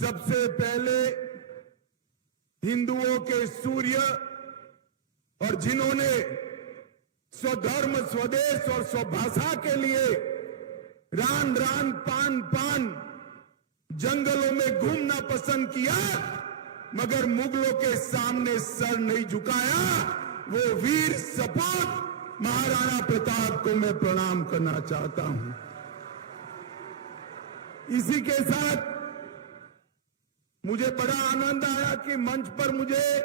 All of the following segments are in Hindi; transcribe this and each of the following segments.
सबसे पहले हिंदुओं के सूर्य और जिन्होंने स्वधर्म, स्वदेश और स्वभाषा के लिए रान रान पान पान जंगलों में घूमना पसंद किया, मगर मुगलों के सामने सर नहीं झुकाया, वो वीर सपूत महाराणा प्रताप को मैं प्रणाम करना चाहता हूं। इसी के साथ मुझे बड़ा आनंद आया कि मंच पर मुझे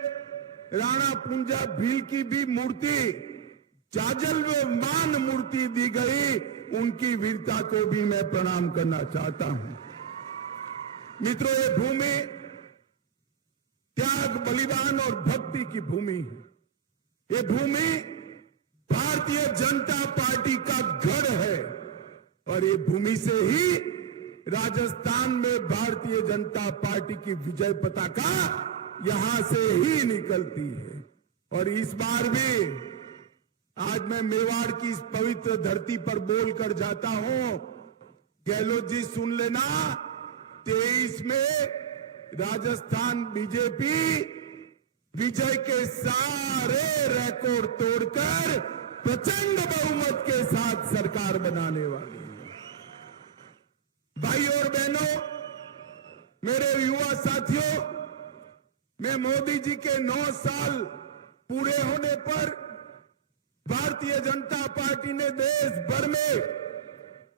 राणा पुंजा भील की भी मूर्ति, जाजलमान मूर्ति दी गई, उनकी वीरता को भी मैं प्रणाम करना चाहता हूं। मित्रों, ये भूमि त्याग, बलिदान और भक्ति की भूमि है। ये भूमि भारतीय जनता पार्टी का गढ़ है और ये भूमि से ही राजस्थान में भारतीय जनता पार्टी की विजय पताका यहां से ही निकलती है। और इस बार भी आज मैं मेवाड़ की इस पवित्र धरती पर बोलकर जाता हूं, गहलोत जी सुन लेना, 23 में राजस्थान बीजेपी विजय के सारे रिकॉर्ड तोड़कर प्रचंड बहुमत के साथ सरकार बनाने वाली है। भाई और बहनों, मेरे युवा साथियों, मैं मोदी जी के 9 साल पूरे होने पर भारतीय जनता पार्टी ने देश भर में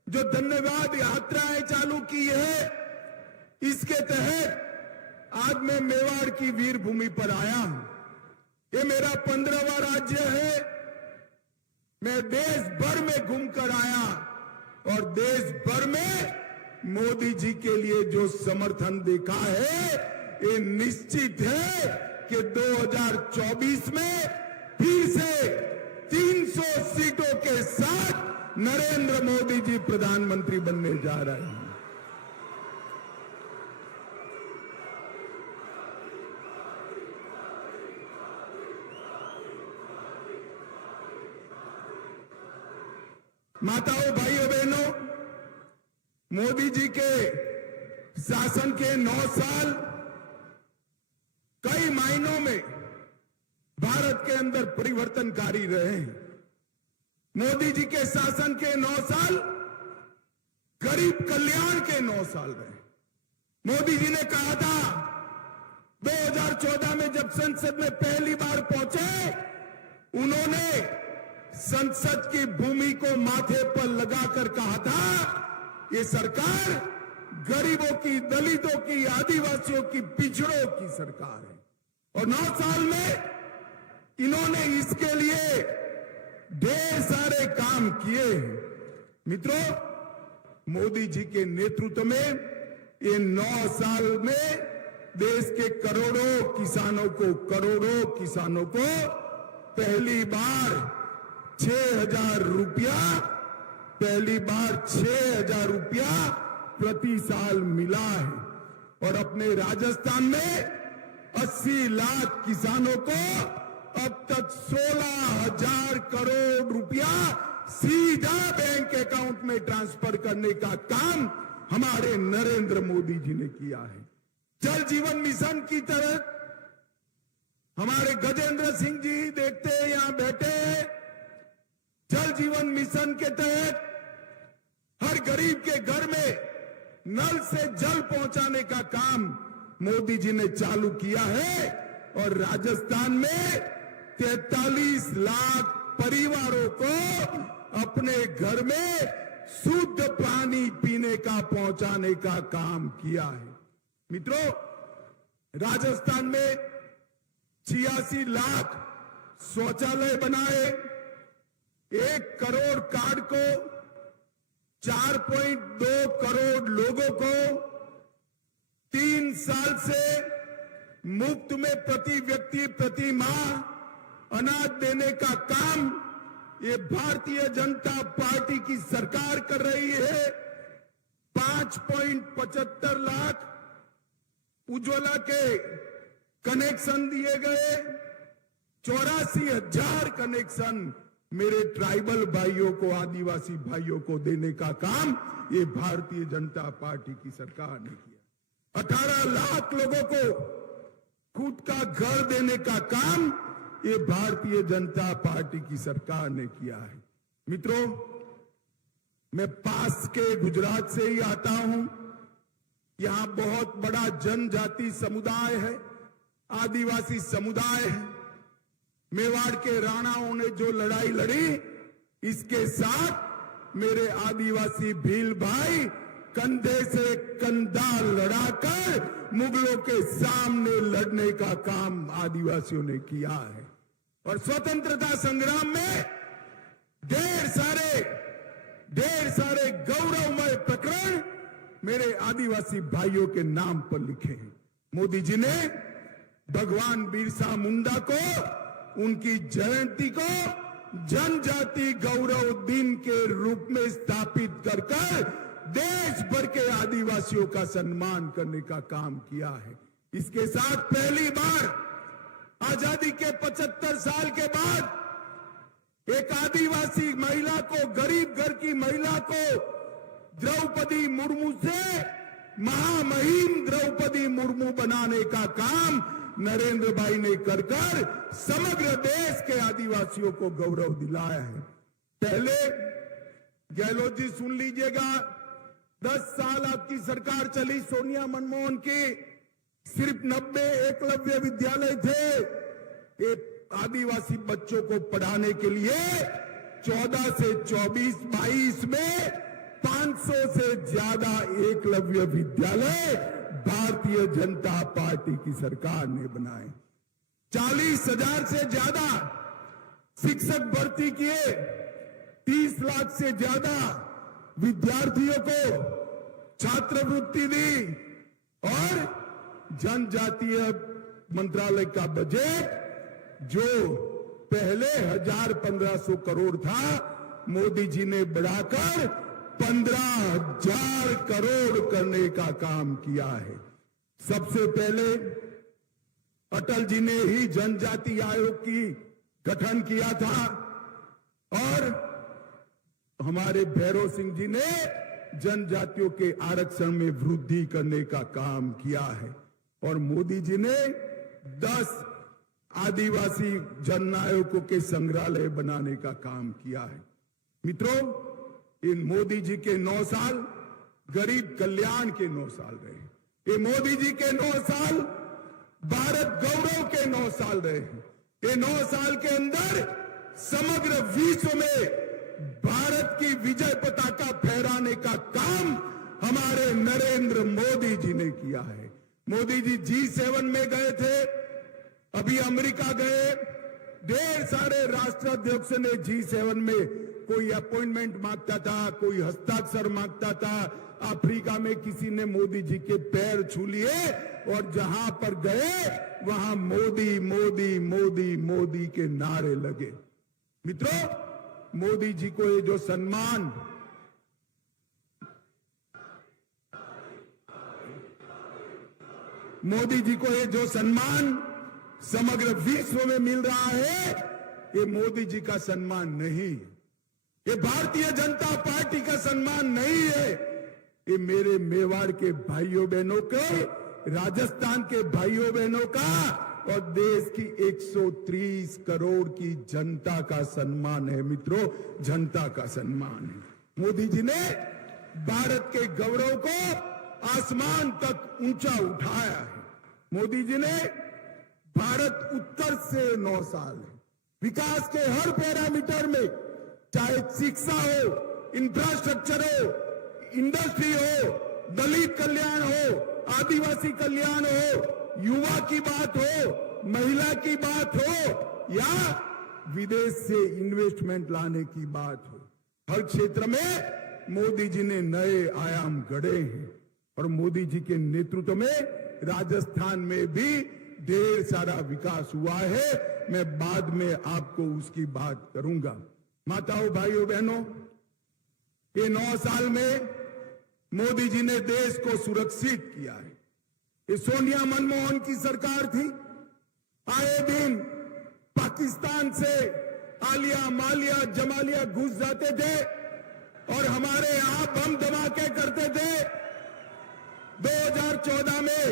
जो धन्यवाद यात्राएं चालू की है, इसके तहत आज मैं मेवाड़ की वीर भूमि पर आया हूं। ये मेरा 15वां राज्य है। मैं देश भर में घूमकर आया और देश भर में मोदी जी के लिए जो समर्थन देखा है, ये निश्चित है कि 2024 में फिर से 300 सीटों के साथ नरेंद्र मोदी जी प्रधानमंत्री बनने जा रहे हैं। माताओं, भाइयों, बहनों, मोदी जी के शासन के 9 साल कई मायनों में भारत के अंदर परिवर्तनकारी रहे हैं। मोदी जी के शासन के 9 साल गरीब कल्याण के 9 साल रहे। मोदी जी ने कहा था 2014 में जब संसद में पहली बार पहुंचे, उन्होंने संसद की भूमि को माथे पर लगाकर कहा था, ये सरकार गरीबों की, दलितों की, आदिवासियों की, पिछड़ों की सरकार है। और 9 साल में इन्होंने इसके लिए ढेर सारे काम किए। मित्रों, मोदी जी के नेतृत्व में ये 9 साल में देश के करोड़ों किसानों को पहली बार 6,000 रुपया प्रति साल मिला है। और अपने राजस्थान में 80 लाख किसानों को अब तक 16,000 करोड़ रुपया सीधा बैंक अकाउंट में ट्रांसफर करने का काम हमारे नरेंद्र मोदी जी ने किया है। जल जीवन मिशन की तरह हमारे गजेंद्र सिंह जी देखते हैं यहां बैठे, जल जीवन मिशन के तहत हर गरीब के घर में नल से जल पहुंचाने का काम मोदी जी ने चालू किया है। और राजस्थान में 43 लाख परिवारों को अपने घर में शुद्ध पानी पीने का पहुंचाने का काम किया है। मित्रों, राजस्थान में 86 लाख शौचालय बनाए, 1 करोड़ कार्ड को 4.2 करोड़ लोगों को 3 साल से मुफ्त में प्रति व्यक्ति प्रति माह अनाज देने का काम ये भारतीय जनता पार्टी की सरकार कर रही है। 5.75 लाख उज्ज्वला के कनेक्शन दिए गए, 84,000 कनेक्शन मेरे ट्राइबल भाइयों को, आदिवासी भाइयों को देने का काम ये भारतीय जनता पार्टी की सरकार ने किया। 18 लाख लोगों को खुद का घर देने का काम ये भारतीय जनता पार्टी की सरकार ने किया है। मित्रों, मैं पास के गुजरात से ही आता हूं। यहां बहुत बड़ा जनजाति समुदाय है, आदिवासी समुदाय है। मेवाड़ के राणाओं ने जो लड़ाई लड़ी, इसके साथ मेरे आदिवासी भील भाई कंधे से कंधा लड़ाकर मुगलों के सामने लड़ने का काम आदिवासियों ने किया है। और स्वतंत्रता संग्राम में ढेर सारे गौरवमय प्रकरण मेरे आदिवासी भाइयों के नाम पर लिखे हैं। मोदी जी ने भगवान बिरसा मुंडा को, उनकी जयंती को जनजाति गौरव दिन के रूप में स्थापित कर देश भर के आदिवासियों का सम्मान करने का काम किया है। इसके साथ पहली बार आजादी के 75 साल के बाद एक आदिवासी महिला को, गरीब घर की महिला को द्रौपदी मुर्मू से महामहिम द्रौपदी मुर्मू बनाने का काम नरेंद्र भाई ने कर समग्र देश के आदिवासियों को गौरव दिलाया है। पहले गहलोत जी सुन लीजिएगा, 10 साल आपकी सरकार चली सोनिया मनमोहन की, सिर्फ 90 एकलव्य विद्यालय थे। ये आदिवासी बच्चों को पढ़ाने के लिए 14 से 24-22 में 500 से ज्यादा एकलव्य विद्यालय भारतीय जनता पार्टी की सरकार ने बनाए। 40,000 से ज्यादा शिक्षक भर्ती किए, 30 लाख से ज्यादा विद्यार्थियों को छात्रवृत्ति दी और जनजातीय मंत्रालय का बजट जो पहले 1,000-1,500 करोड़ था, मोदी जी ने बढ़ाकर 15,000 करोड़ करने का काम किया है। सबसे पहले अटल जी ने ही जनजाति आयोग की गठन किया था और हमारे भैरव सिंह जी ने जनजातियों के आरक्षण में वृद्धि करने का काम किया है और मोदी जी ने 10 आदिवासी जननायकों के संग्रहालय बनाने का काम किया है। मित्रों, इन मोदी जी के 9 साल गरीब कल्याण के 9 साल रहे। ये मोदी जी के 9 साल भारत गौरव के 9 साल रहे। ये 9 साल के अंदर समग्र विश्व में भारत की विजय पताका फहराने का काम हमारे नरेंद्र मोदी जी ने किया है। मोदी जी G7 में गए थे, अभी अमेरिका गए। ढेर सारे राष्ट्राध्यक्ष ने G7 में कोई अपॉइंटमेंट मांगता था, कोई हस्ताक्षर मांगता था। अफ्रीका में किसी ने मोदी जी के पैर छू लिए और जहां पर गए वहां मोदी मोदी मोदी मोदी के नारे लगे। मित्रों, मोदी जी को ये जो सम्मान समग्र विश्व में मिल रहा है, ये मोदी जी का सम्मान नहीं है, ये भारतीय जनता पार्टी का सम्मान नहीं है। ये मेरे मेवाड़ के भाइयों बहनों के, राजस्थान के भाइयों बहनों का और देश की 130 करोड़ की जनता का सम्मान है। मित्रों, जनता का सम्मान है। मोदी जी ने भारत के गौरव को आसमान तक ऊंचा उठाया है। मोदी जी ने भारत उत्तर से 9 साल है, विकास के हर पैरामीटर में, चाहे शिक्षा हो, इंफ्रास्ट्रक्चर हो, इंडस्ट्री हो, दलित कल्याण हो, आदिवासी कल्याण हो, युवा की बात हो, महिला की बात हो या विदेश से इन्वेस्टमेंट लाने की बात हो, हर क्षेत्र में मोदी जी ने नए आयाम गढ़े हैं। और मोदी जी के नेतृत्व में राजस्थान में भी ढेर सारा विकास हुआ है। मैं बाद में आपको उसकी बात करूंगा। माताओं, भाइयों, बहनों, ये 9 साल में मोदी जी ने देश को सुरक्षित किया है। ये सोनिया मनमोहन की सरकार थी। आए दिन पाकिस्तान से आलिया, मालिया, जमालिया घुस जाते थे और हमारे यहां बम धमाके करते थे। 2014 में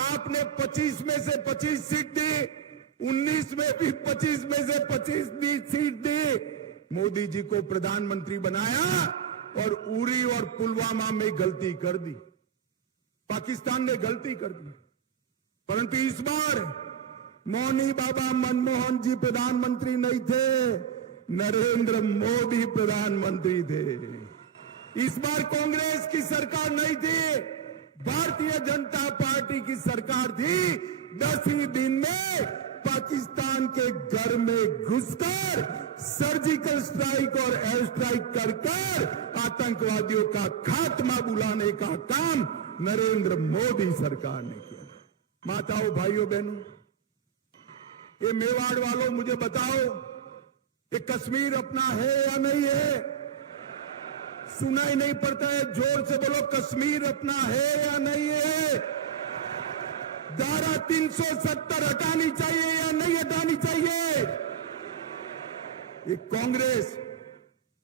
आपने 25 में से 25 सीट दी, 19 में भी 25 में से 25 सीट दी, मोदी जी को प्रधानमंत्री बनाया और उरी और पुलवामा में गलती कर दी, पाकिस्तान ने गलती कर दी। परंतु इस बार मौनी बाबा मनमोहन जी प्रधानमंत्री नहीं थे, नरेंद्र मोदी प्रधानमंत्री थे। इस बार कांग्रेस की सरकार नहीं थी, भारतीय जनता पार्टी की सरकार थी। 10 ही दिन में पाकिस्तान के घर में घुसकर सर्जिकल स्ट्राइक और एयर स्ट्राइक कर आतंकवादियों का खात्मा बुलाने का काम नरेंद्र मोदी सरकार ने किया। माताओं, भाइयों, बहनों, ये मेवाड़ वालों मुझे बताओ, ये कश्मीर अपना है या नहीं है? सुनाई नहीं पड़ता है, जोर से बोलो, कश्मीर अपना है या नहीं है? धारा 370 हटानी चाहिए या नहीं हटानी चाहिए? ये कांग्रेस,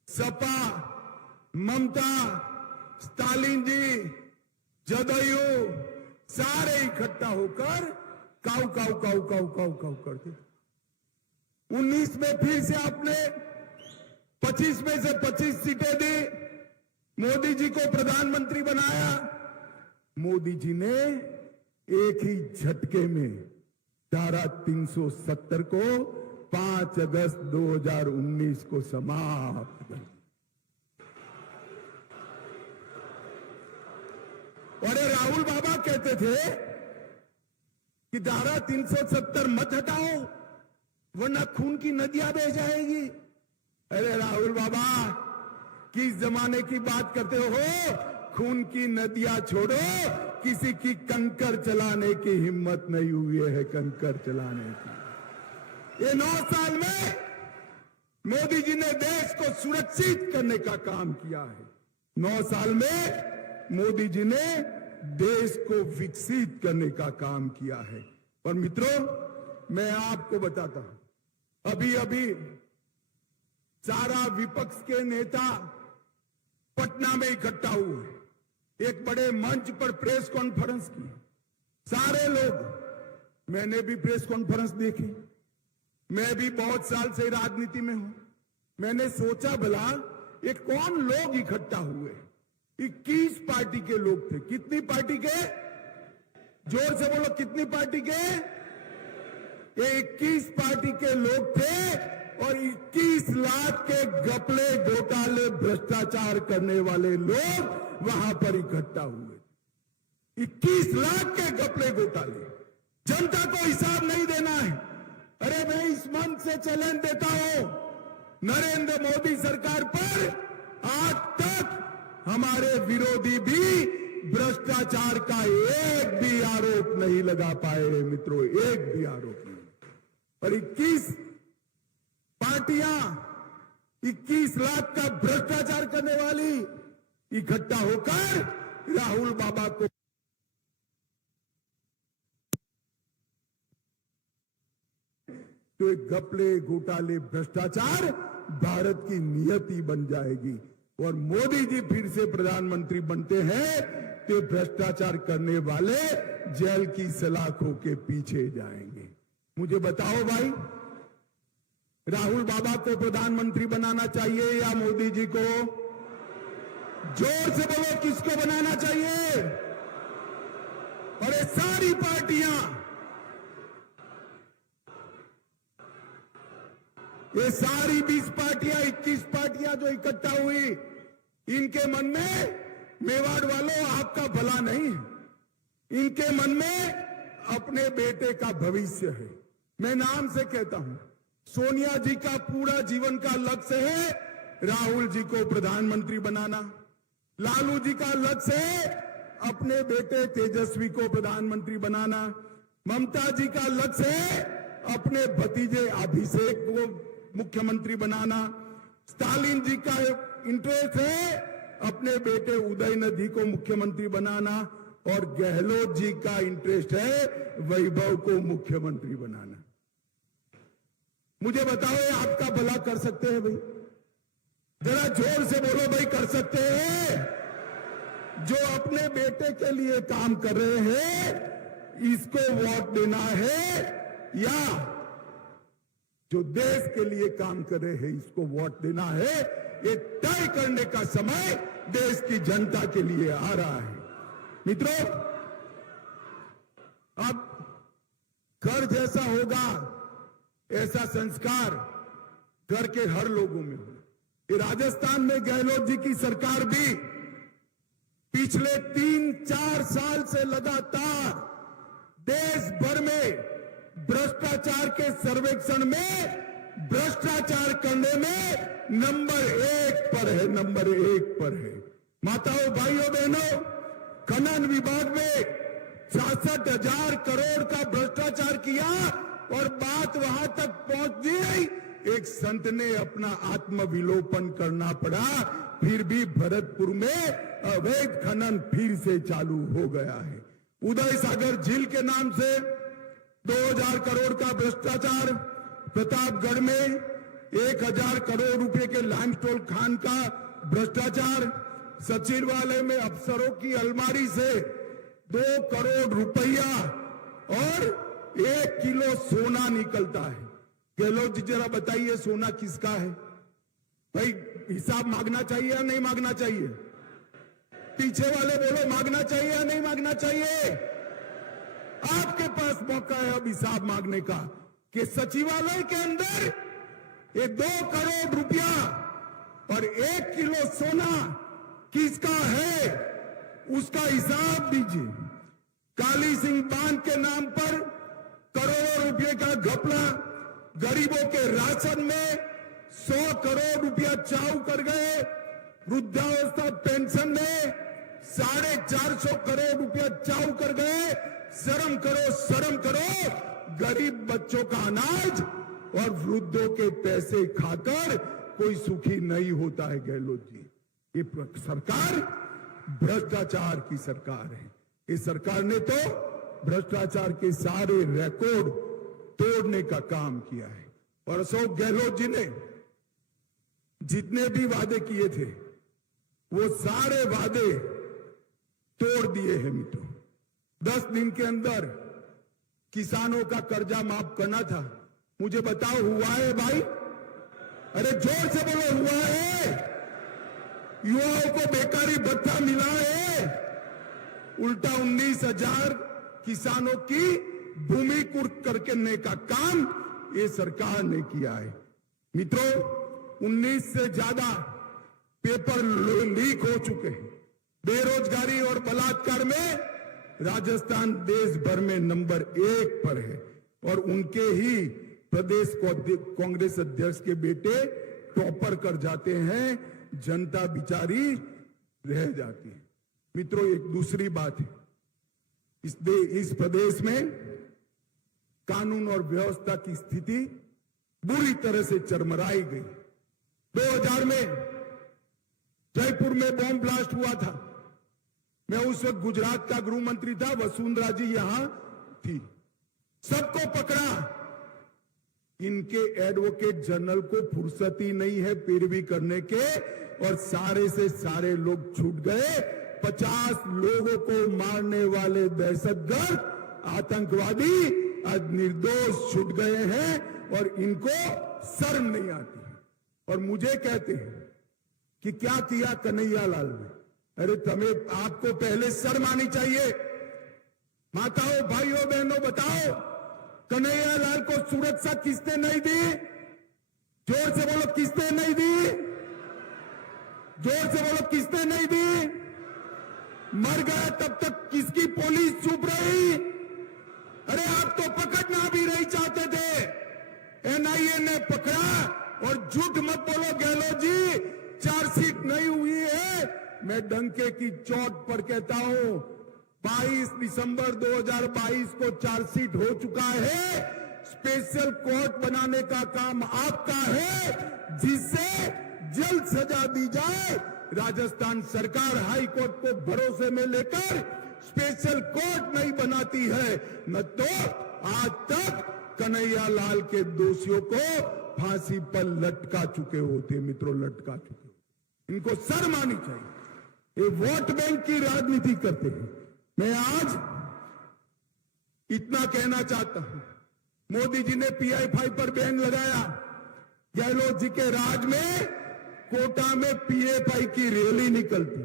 सपा, ममता, स्टालिन जी, जदयू सारे इकट्ठा होकर काऊ काऊ काऊ काऊ काऊ काऊ करते। 19 में फिर से आपने 25 में से 25 सीटें दी, मोदी जी को प्रधानमंत्री बनाया। मोदी जी ने एक ही झटके में धारा 370 को 5 अगस्त 2019 को समाप्त कर। और राहुल बाबा कहते थे कि धारा 370 मत हटाओ वरना खून की नदियां बह जाएगी। अरे राहुल बाबा, किस जमाने की बात करते हो? खून की नदियां छोड़ो, किसी की कंकर चलाने की हिम्मत नहीं हुई है, कंकर चलाने की। ये 9 साल में मोदी जी ने देश को सुरक्षित करने का काम किया है। 9 साल में मोदी जी ने देश को विकसित करने का काम किया है। और मित्रों, मैं आपको बताता हूं, अभी अभी सारा विपक्ष के नेता पटना में इकट्ठा हुए, एक बड़े मंच पर प्रेस कॉन्फ्रेंस की। सारे लोग, मैंने भी प्रेस कॉन्फ्रेंस देखी, मैं भी बहुत साल से राजनीति में हूं। मैंने सोचा भला ये कौन लोग इकट्ठा हुए? 21 पार्टी के लोग थे। कितनी पार्टी के? जोर से बोलो, कितनी पार्टी के? ये 21 पार्टी के लोग थे और 21 लाख के घपले, घोटाले, भ्रष्टाचार करने वाले लोग वहां पर इकट्ठा हुए। 21 लाख के घपले, घोटाले, जनता को हिसाब नहीं देना है। अरे मैं इस मंच से चैलेंज देता हूं, नरेंद्र मोदी सरकार पर आज तक हमारे विरोधी भी भ्रष्टाचार का एक भी आरोप नहीं लगा पाए। मित्रों, एक भी आरोप नहीं। और 21 पार्टियां 21 लाख का भ्रष्टाचार करने वाली इकट्ठा होकर राहुल बाबा को तो एक घपले, घोटाले, भ्रष्टाचार भारत की नियति बन जाएगी। और मोदी जी फिर से प्रधानमंत्री बनते हैं तो भ्रष्टाचार करने वाले जेल की सलाखों के पीछे जाएंगे। मुझे बताओ भाई, राहुल बाबा को प्रधानमंत्री बनाना चाहिए या मोदी जी को? जोर से बोलो, किसको बनाना चाहिए? और ये सारी पार्टियां, ये सारी 20 पार्टियां, 21 पार्टियां जो इकट्ठा हुई, इनके मन में, मेवाड़ वालों, आपका भला नहीं है। इनके मन में अपने बेटे का भविष्य है। मैं नाम से कहता हूं, सोनिया जी का पूरा जीवन का लक्ष्य है राहुल जी को प्रधानमंत्री बनाना। लालू जी का लक्ष्य है अपने बेटे तेजस्वी को प्रधानमंत्री बनाना। ममता जी का लक्ष्य है अपने भतीजे अभिषेक को मुख्यमंत्री बनाना। स्टालिन जी का इंटरेस्ट है अपने बेटे उदयनिधि को मुख्यमंत्री बनाना। और गहलोत जी का इंटरेस्ट है वैभव को मुख्यमंत्री बनाना। मुझे बताओ, ये आपका भला कर सकते हैं भाई? जरा जोर से बोलो भाई, कर सकते हैं? जो अपने बेटे के लिए काम कर रहे हैं, इसको वोट देना है या जो देश के लिए काम कर रहे हैं, इसको वोट देना है, ये तय करने का समय देश की जनता के लिए आ रहा है। मित्रों, अब कर जैसा होगा ऐसा संस्कार घर के हर लोगों में हो। ये राजस्थान में गहलोत जी की सरकार भी पिछले 3-4 साल से लगातार देश भर में भ्रष्टाचार के सर्वेक्षण में भ्रष्टाचार करने में नंबर 1 पर है, नंबर 1 पर है। माताओं, भाइयों, बहनों, खनन विभाग में 66,000 करोड़ का भ्रष्टाचार किया और बात वहां तक पहुंच गई, एक संत ने अपना आत्मविलोपन करना पड़ा, फिर भी भरतपुर में अवैध खनन फिर से चालू हो गया है। उदय सागर झील के नाम से 2000 करोड़ का भ्रष्टाचार, प्रतापगढ़ में 1000 करोड़ रुपए के लाइमस्टोन खान का भ्रष्टाचार, सचिवालय में अफसरों की अलमारी से 2 करोड़ रुपया और 1 किलो सोना निकलता है। गहलोत जी, जरा बताइए सोना किसका है? भाई, हिसाब मांगना चाहिए या नहीं मांगना चाहिए? पीछे वाले बोलो, मांगना चाहिए या नहीं मांगना चाहिए? आपके पास मौका है अब हिसाब मांगने का कि सचिवालय के अंदर ये 2 करोड़ रुपया और 1 किलो सोना किसका है, उसका हिसाब दीजिए। काली सिंह बांध के नाम पर करोड़ों रुपए का घपला, गरीबों के राशन में 100 करोड़ रुपया चाऊ कर गए, वृद्धावस्था पेंशन में 450 करोड़ रुपया चाऊ कर गए। शर्म करो, शर्म करो। गरीब बच्चों का अनाज और वृद्धों के पैसे खाकर कोई सुखी नहीं होता है। गहलोत जी, ये सरकार भ्रष्टाचार की सरकार है। इस सरकार ने तो भ्रष्टाचार के सारे रिकॉर्ड तोड़ने का काम किया है। और अशोक गहलोत जी ने जितने भी वादे किए थे वो सारे वादे तोड़ दिए हैं। मित्रों, 10 दिन के अंदर किसानों का कर्जा माफ करना था। मुझे बताओ, हुआ है भाई? अरे जोर से बोलो, हुआ है? युवाओं को बेकारी भत्ता मिला है? उल्टा 19,000 किसानों की भूमि कुर्क करने का काम ये सरकार ने किया है। मित्रों, 19 से ज्यादा पेपर लीक हो चुके हैं। बेरोजगारी और बलात्कार में राजस्थान देश भर में नंबर 1 पर है और उनके ही प्रदेश कांग्रेस अध्यक्ष के बेटे टॉपर कर जाते हैं, जनता बिचारी रह जाती है। मित्रों, एक दूसरी बात है, इस प्रदेश में कानून और व्यवस्था की स्थिति बुरी तरह से चरमराई गई। 2000 में जयपुर में बॉम्ब ब्लास्ट हुआ था। मैं उस वक्त गुजरात का गृह मंत्री था, वसुंधरा जी यहां थी। सबको पकड़ा। इनके एडवोकेट जनरल को फुर्सत ही नहीं है पैरवी करने के और सारे से सारे लोग छूट गए। 50 लोगों को मारने वाले दहशतगर्द आतंकवादी आज निर्दोष छूट गए हैं और इनको शर्म नहीं आती है और मुझे कहते हैं कि क्या किया कन्हैयालाल ने। अरे तुम्हें, आपको पहले शर्म आनी चाहिए। माताओं, भाइयों, बहनों, बताओ, कन्हैयालाल को सुरक्षा किसने नहीं दी? जोर से बोलो, किसने नहीं दी? जोर से बोलो, किसने नहीं दी? मर गया तब तक किसकी पुलिस चुप रही? अरे आप तो पकड़ना भी नहीं चाहते थे, एनआईए ने पकड़ा। और झूठ मत बोलो गहलोत जी, चार्जशीट नहीं हुई है। मैं डंके की चोट पर कहता हूं, 22 दिसंबर 2022 को चार्जशीट हो चुका है। स्पेशल कोर्ट बनाने का काम आपका है, जिससे जल्द सजा दी जाए। राजस्थान सरकार हाई कोर्ट को भरोसे में लेकर स्पेशल कोर्ट नहीं बनाती है, न तो आज तक कन्हैयालाल के दोषियों को फांसी पर लटका चुके होते। मित्रों, लटका चुके। इनको शर्म आनी चाहिए। ये वोट बैंक की राजनीति करते हैं। मैं आज इतना कहना चाहता हूं, मोदी जी ने PI5 पर बैन लगाया, गहलोत जी के राज में कोटा में PFI की रैली निकलती,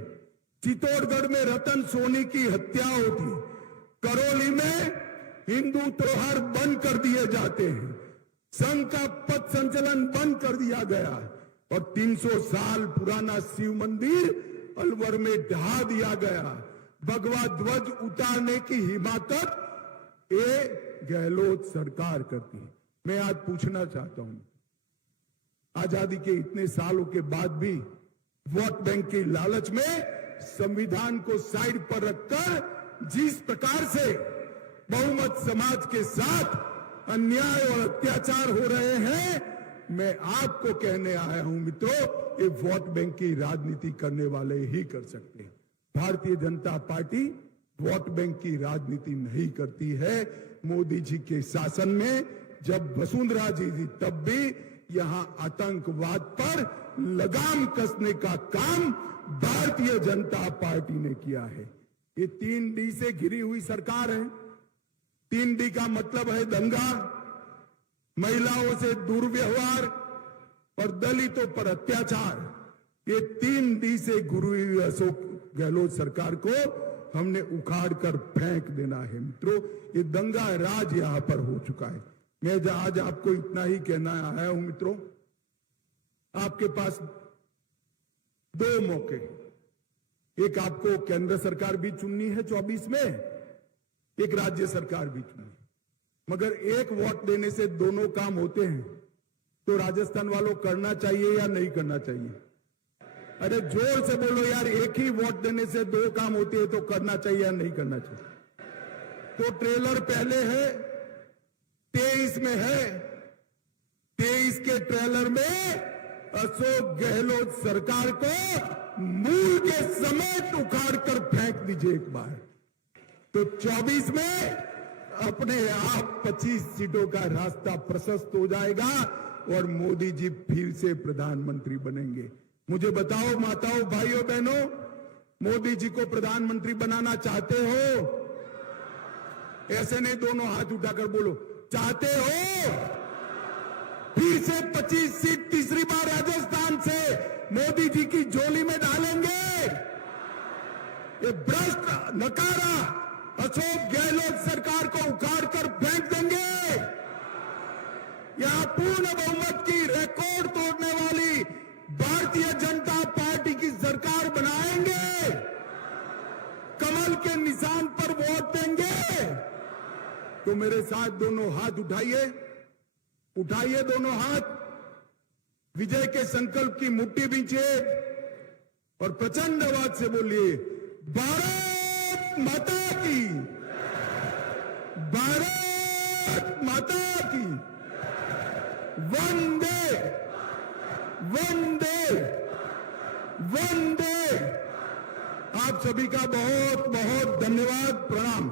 चित्तौड़गढ़ में रतन सोनी की हत्या होती, करौली में हिंदू त्योहार बंद कर दिए जाते हैं, संघ का पथ संचलन बंद कर दिया गया और 300 साल पुराना शिव मंदिर अलवर में ढहा दिया गया। भगवा ध्वज उतारने की हिमाकत ये गहलोत सरकार करती है। मैं आज पूछना चाहता हूं, आजादी के इतने सालों के बाद भी वोट बैंक की लालच में संविधान को साइड पर रखकर जिस प्रकार से बहुमत समाज के साथ अन्याय और अत्याचार हो रहे हैं, मैं आपको कहने आया हूं मित्रों, ये वोट बैंक की राजनीति करने वाले ही कर सकते हैं। Bharatiya Janata party vote bank की राजनीति नहीं करती है। मोदी जी के शासन में जब वसुंधरा जी थी तब भी यहां आतंकवाद पर लगाम कसने का काम भारतीय जनता पार्टी ने किया है। ये 3D से घिरी हुई सरकार है। 3D का मतलब है दंगा, महिलाओं से दुर्व्यवहार और दलितों पर अत्याचार। ये 3D से घिरी हुई अशोक गहलोत सरकार को हमने उखाड़ कर फेंक देना है। मित्रों, ये दंगा राज यहां पर हो चुका है। मैं आज आपको इतना ही कहना आया हूं मित्रों, आपके पास 2 मौके, एक आपको केंद्र सरकार भी चुननी है 24 में, एक राज्य सरकार भी चुननी, मगर एक वोट देने से दोनों काम होते हैं। तो राजस्थान वालों करना चाहिए या नहीं करना चाहिए? अरे जोर से बोलो यार, एक ही वोट देने से 2 काम होते हैं तो करना चाहिए या नहीं करना चाहिए? तो ट्रेलर पहले है, 23 में है, 23 के ट्रेलर में अशोक गहलोत सरकार को मूल के समेत उखाड़ कर फेंक दीजिए एक बार, तो 24 में अपने आप 25 सीटों का रास्ता प्रशस्त हो जाएगा और मोदी जी फिर से प्रधानमंत्री बनेंगे। मुझे बताओ माताओं, भाइयों, बहनों, मोदी जी को प्रधानमंत्री बनाना चाहते हो? ऐसे नहीं, दोनों हाथ उठाकर बोलो, चाहते हो? फिर से 25 सीट तीसरी बार राजस्थान से मोदी जी की झोली में डालेंगे। ये भ्रष्ट नकारा अशोक गहलोत सरकार को उखाड़ कर फेंक देंगे। यहां पूर्ण बहुमत की रिकॉर्ड तोड़ने वाली भारतीय जनता पार्टी की सरकार बनाएंगे। कमल के निशान पर वोट देंगे। तो मेरे साथ दोनों हाथ उठाइए, उठाइए दोनों हाथ, विजय के संकल्प की मुट्ठी बींचिए और प्रचंड आवाज से बोलिए, भारत माता की, भारत माता की, वंदे वंदे वंदे। आप सभी का बहुत बहुत धन्यवाद, प्रणाम।